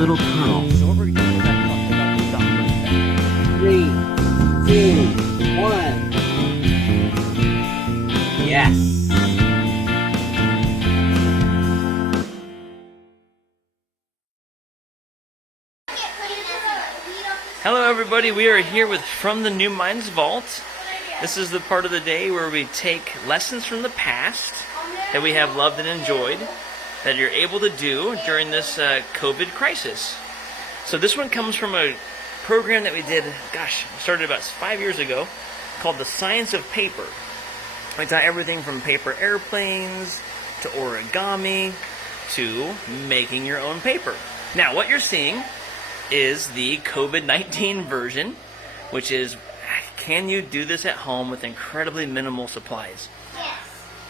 little kernel. So what we're going to do is talk about the dot. 3, 2, 1. Yes. Hello everybody, we are here with From the NuMinds Vault. This is the part of the day where we take lessons from the past that we have loved and enjoyed that you're able to do during this COVID crisis. So this one comes from a program that we did, started about 5 years ago, called The Science of Paper. We taught everything from paper airplanes to origami to making your own paper. Now what you're seeing is the COVID-19 version, which is, can you do this at home with incredibly minimal supplies? Yes.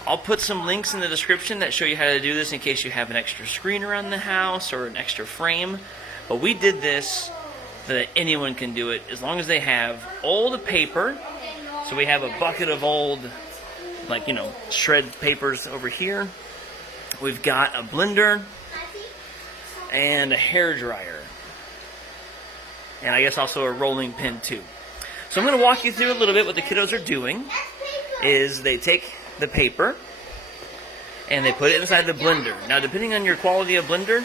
I'll put some links in the description that show you how to do this in case you have an extra screen around the house or an extra frame. But we did this so that anyone can do it as long as they have old paper. So we have a bucket of old, shred papers over here. We've got a blender and a hair dryer. And I guess also a rolling pin too. So I'm going to walk you through a little bit what the kiddos are doing. Is they take the paper and they put it inside the blender. Now depending on your quality of blender,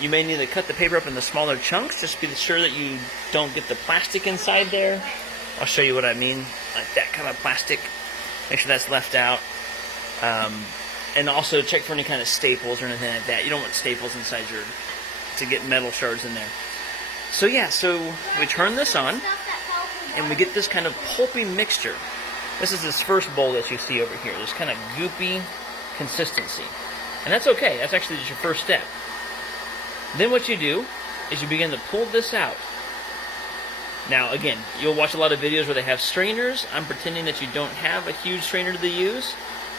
you may need to cut the paper up into smaller chunks. Just be sure that you don't get the plastic inside there. I'll show you what I mean. Like that kind of plastic. Make sure that's left out. And also check for any kind of staples or anything like that. You don't want staples inside to get metal shards in there. So we turn this on, and we get this kind of pulpy mixture. This is this first bowl that you see over here, this kind of goopy consistency. And that's okay, that's actually just your first step. Then what you do is you begin to pull this out. Now again, you'll watch a lot of videos where they have strainers. I'm pretending that you don't have a huge strainer to use.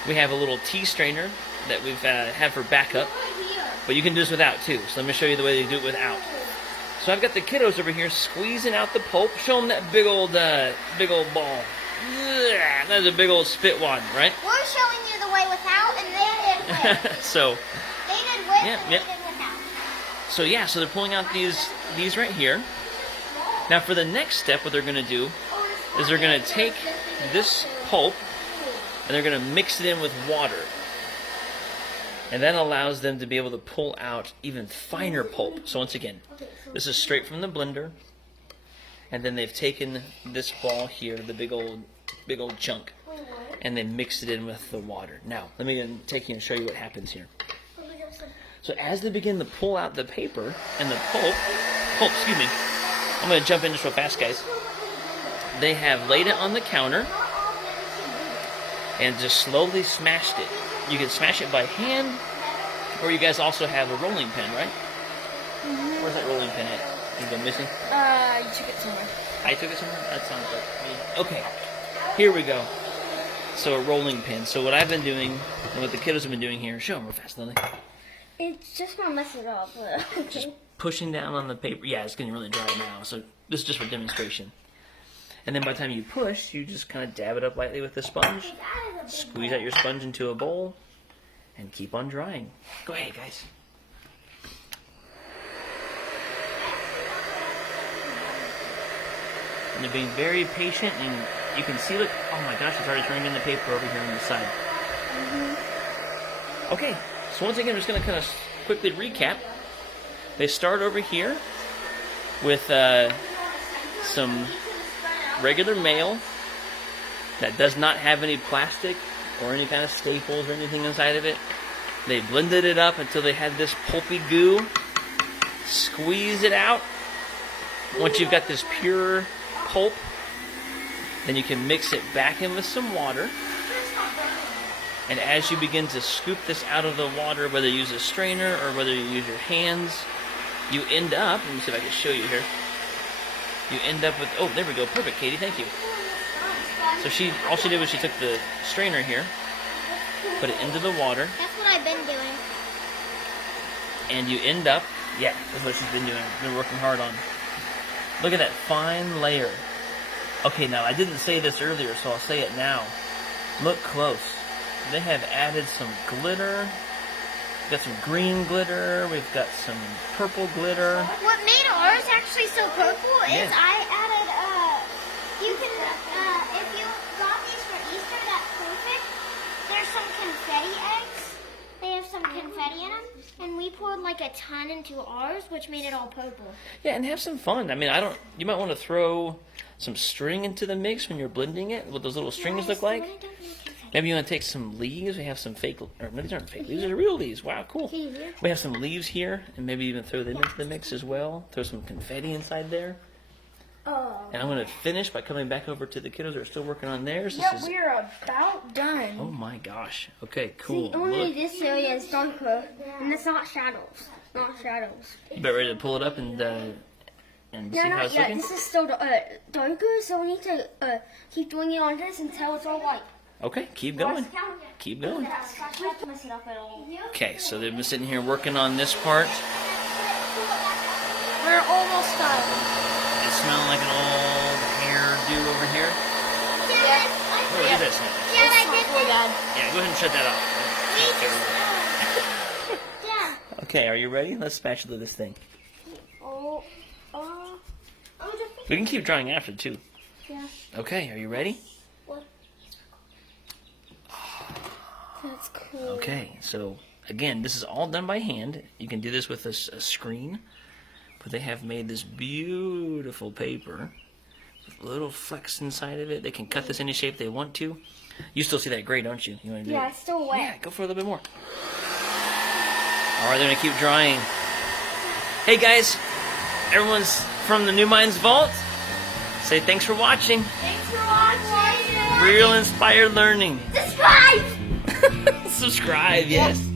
We have a little tea strainer that we've had for backup, but you can do this without too. So let me show you the way they do it without. So I've got the kiddos over here squeezing out the pulp. Show them that big old ball. That's a big old spit wad, right? We're showing you the way without, and they did with. So They did with, and they did without. So they're pulling out these right here. Now for the next step, what they're going to do is they're going to take this pulp and they're going to mix it in with water. And that allows them to be able to pull out even finer pulp. So once again, this is straight from the blender. And then they've taken this ball here, the big old chunk, and they mixed it in with the water. Now, let me take you and show you what happens here. So as they begin to pull out the paper and the pulp, excuse me, I'm going to jump in just real fast, guys. They have laid it on the counter and just slowly smashed it. You can smash it by hand, or you guys also have a rolling pin, right? Mm-hmm. Where's that rolling pin at? Is it missing? You took it somewhere. I took it somewhere? That sounds like me. Okay, here we go. So a rolling pin. So what I've been doing, and what the kiddos have been doing here, show them real fast, Lily. It's just gonna mess it up. Just pushing down on the paper. Yeah, it's getting really dry now, so this is just for demonstration. And then by the time you push, you just kind of dab it up lightly with the sponge. Squeeze out your sponge into a bowl and keep on drying. Go ahead, guys. And they're being very patient, and you can see, look, oh my gosh, it's already turning into paper over here on the side. Mm-hmm. Okay, so once again, I'm just going to kind of quickly recap. They start over here with some regular mail that does not have any plastic or any kind of staples or anything inside of it. They blended it up until they had this pulpy goo. Squeeze it out. Once you've got this pure pulp, then you can mix it back in with some water. And as you begin to scoop this out of the water, whether you use a strainer or whether you use your hands, you end up, let me see if I can show you here. You end up with, oh, there we go, perfect, Katie, thank you. So all she did was she took the strainer here, put it into the water. That's what I've been doing. And you end up, yeah, that's what she's been doing, been working hard on. Look at that fine layer. Okay, now I didn't say this earlier, so I'll say it now. Look close. They have added some glitter We've got some green glitter. We've got some purple glitter. What made ours actually so purple is Yeah. I added, you can, if you got these for Easter, that's perfect. There's some confetti eggs. They have some confetti in them. And we poured like a ton into ours, which made it all purple. Yeah, and have some fun. I mean, you might want to throw some string into the mix when you're blending it. What those little strings look like. Maybe you want to take some leaves. We have some fake, or no, these aren't fake leaves. These are real leaves. Wow, cool. We have some leaves here, and maybe even throw them into the mix as well. Throw some confetti inside there. Oh. And I'm going to finish by coming back over to the kiddos that are still working on theirs. Yep, we're about done. Oh my gosh. Okay, cool. See, only Look. this area is darker, and it's not shadows. Not shadows. You about ready to pull it up and see No, how not it's yet. looking? This is still darker, so we need to keep doing it on this until it's all white. Okay, keep going. Keep going. Okay, so they've been sitting here working on this part. We're almost done. It's smelling like an old hairdo over here. Oh, look at this. Dad, I did this. Yeah, go ahead and shut that off. Dad. Okay, are you ready? Let's spatula this thing. Oh, We can keep drawing after too. yeah. Okay, are you ready? That's cool. Okay, so again, this is all done by hand. You can do this with a screen, but they have made this beautiful paper with little flecks inside of it. They can cut this any shape they want to. You still see that gray, don't you? You want to do Yeah, it? it's still wet. Yeah, go for a little bit more. All right, they're gonna keep drawing. Hey guys, everyone's from the NuMinds Vault. Say thanks for watching. Thanks for watching. Real inspired learning. Subscribe. Subscribe, yes.